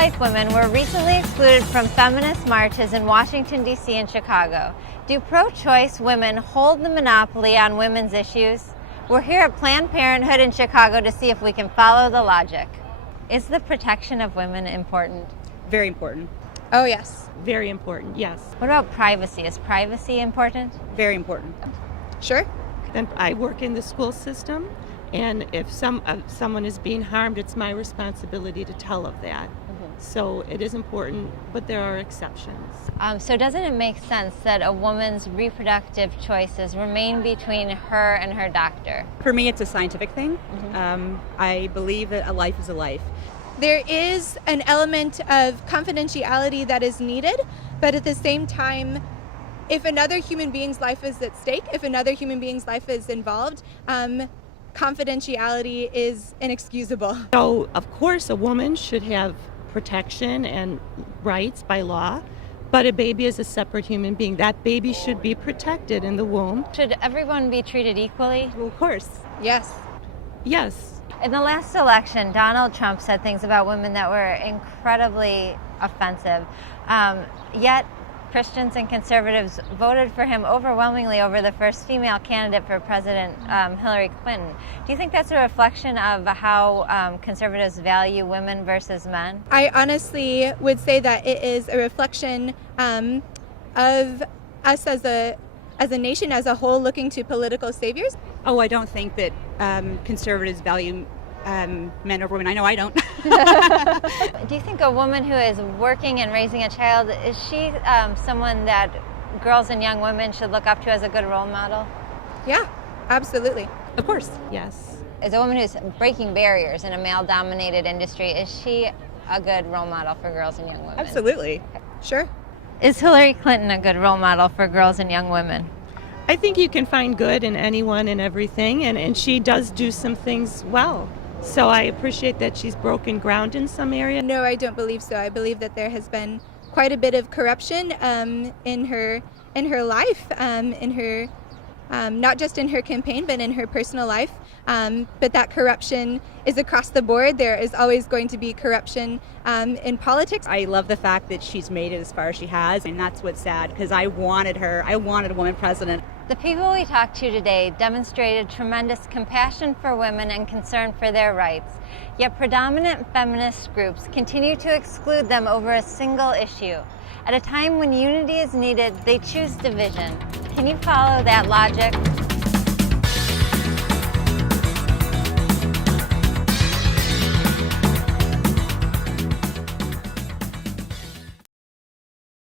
pro-life women were recently excluded from feminist marches in Washington, D.C. and Chicago. Do pro-choice women hold the monopoly on women's issues? We're here at Planned Parenthood in Chicago to see if we can follow the logic. Is the protection of women important? Very important. Oh, yes. Very important, yes. What about privacy? Is privacy important? Very important. Sure. And I work in the school system, and if someone is being harmed, it's my responsibility to tell of that. So it is important, but there are exceptions. So doesn't it make sense that a woman's reproductive choices remain between her and her doctor? For me, it's a scientific thing. I believe that a life is a life. There is an element of confidentiality that is needed, but at the same time, if another human being's life is at stake, if another human being's life is involved, confidentiality is inexcusable. So, of course, a woman should have protection and rights by law, but a baby is a separate human being. That baby should be protected in the womb. Should everyone be treated equally? Well, of course. Yes. Yes. In the last election, Donald Trump said things about women that were incredibly offensive. Yet Christians and conservatives voted for him overwhelmingly over the first female candidate for president, Hillary Clinton. Do you think that's a reflection of how conservatives value women versus men? I honestly would say that it is a reflection of us as a nation as a whole looking to political saviors. Oh, I don't think that conservatives value men over women. I know I don't. Do you think a woman who is working and raising a child, is she someone that girls and young women should look up to as a good role model? Yeah, absolutely. Of course. Yes. As a woman who's breaking barriers in a male-dominated industry, is she a good role model for girls and young women? Absolutely. Sure. Is Hillary Clinton a good role model for girls and young women? I think you can find good in anyone and everything, and she does do some things well. So I appreciate that she's broken ground in some area. No, I don't believe so. I believe that there has been quite a bit of corruption in her life, not just in her campaign, but in her personal life. But that corruption is across the board. There is always going to be corruption in politics. I love the fact that she's made it as far as she has, and that's what's sad, because I wanted a woman president. The people we talked to today demonstrated tremendous compassion for women and concern for their rights. Yet predominant feminist groups continue to exclude them over a single issue. At a time when unity is needed, they choose division. Can you follow that logic?